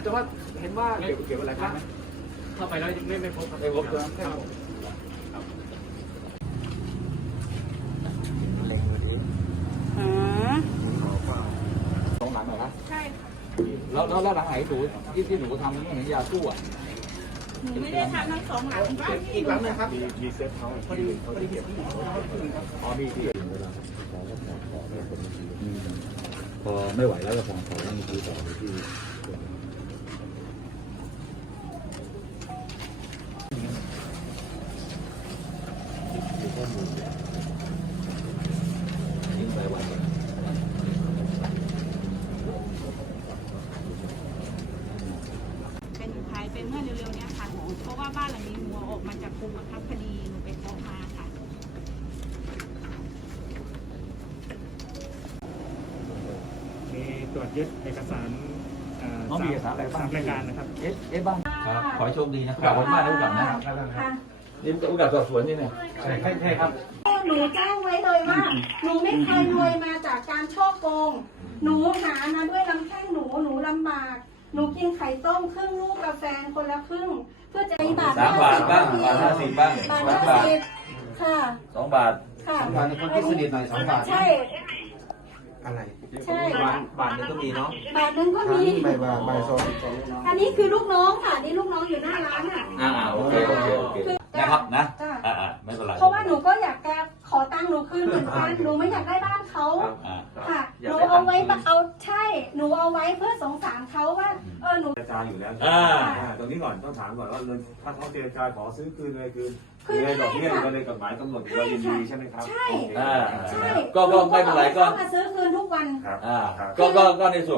แต่ว่าเห็นว่าเกี่ยวอะไรครับเข้าไปแล้วไม่พบครับไม่พบครับเล็งดูดิอืมตรงหลังหน่อยนะใช่ค่ะแล้วหลังไหนหนูที่หนูทำนี่เห็นยาสู้อ่ะหนูไม่ได้ทำทั้งสองหลังบ้านที่อีกหลังนึงครับมีเซฟเฮาส์พอดีเก็บอ๋อมีที่เวลาขอก็ขอเนี่ยคนบางทีพอไม่ไหวแล้วก็ขอแล้วมีที่ต่อที่ข้อมูลทิ้งไปวันเป็นขายเป็นเมื่อเร็วๆเนี้ยค่ะเพราะว่าบ้านหลังนี้หนูออกมาจากกรมบังคับคดีหนูไปฟ้องมาค่ะมีตรวจยึดเอกสารน้องมีเอกสารอะไรบ้าง 3 รายการนะครับเอ๊ะบ้างครับขอให้โชคดีนะครับขอบคุณมากนะผู้กำกับนะค่ะนี่ผู้กำกับสอบสวนนี่เนี่ยใช่ครับหนูแจ้งไว้เลยว่า หนูไม่เคยรวยมาจากการช่อโกง หนูหามาด้วยลำแข้งหนูลำบาก หนูกินไข่ต้มครึ่งลูกกาแฟคนละครึ่ง เพื่อจะได้บาท 3 บาทบ้างบาท 50 บ้างบาท 3 บาท 50ค่ะ 2 บาทค่ะ 2 บาทในคนที่สนิทหน่อย2 บาทใช่อะไรใช่บาทนึงก็มีเนาะบาทนึงก็มีใบบาใบซองอันนี้คือลูกน้องค่ะนี่ลูกน้องอยู่หน้าร้านอ่ะโอเคนะครับนะไม่เป็นไรเพราะว่าหนูก็อยากจะขอตังค์หนูคืนเหมือนกัน หนูไม่อยากได้บ้านเขาค่ะ หนูเอาไว้ใช่ หนูเอาไว้เพื่อสงสารเขาว่าหนูเจรจาอยู่แล้วตรงนี้ก่อนต้องถามก่อนว่าถ้าเขาเจรจาขอซื้อคืนเลยคืนเงินดอกเบี้ยในกฎหมายกำหนดว่ายินดีใช่ไหมครับใช่ก็ไม่เป็นไรก็มาซื้อคืนทุกวันครับก็ในส่วน